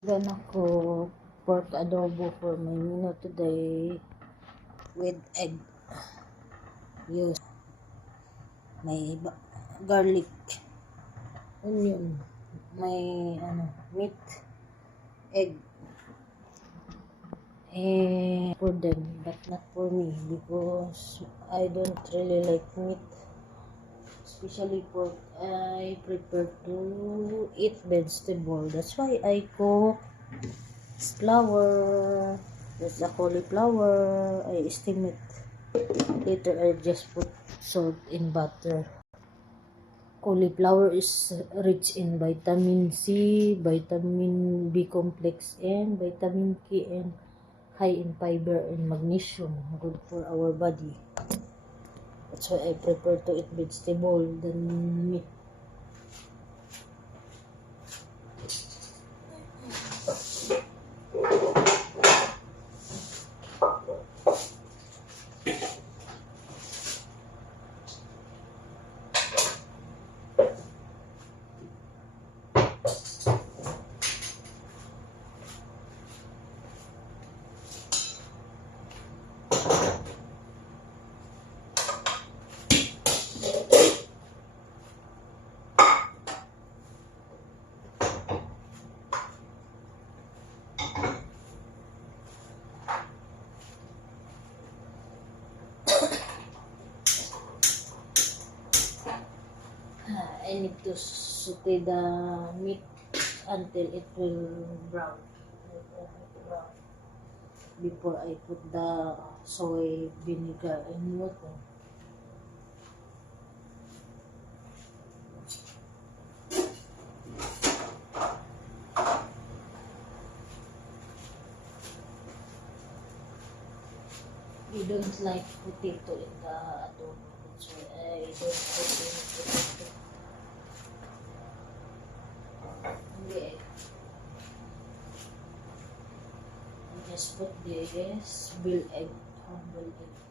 Gonna cook pork adobo for my menu today with egg. Use may garlic, onion, may meat, egg, and for them, but not for me because I don't really like meat, especially pork. I prefer to eat vegetable. That's why I cook flour. There's a cauliflower. I steam it. Later, I just put salt in butter. Cauliflower is rich in vitamin C, vitamin B complex, and vitamin K, and high in fiber and magnesium. Good for our body. That's why I prefer to eat vegetable than meat. I need to saute the meat until it will brown. Before I put the soy vinegar in water. You don't like potato in the adobo, that's why I don't put any potato. Okay. I just put this boiled egg, hard-boiled egg.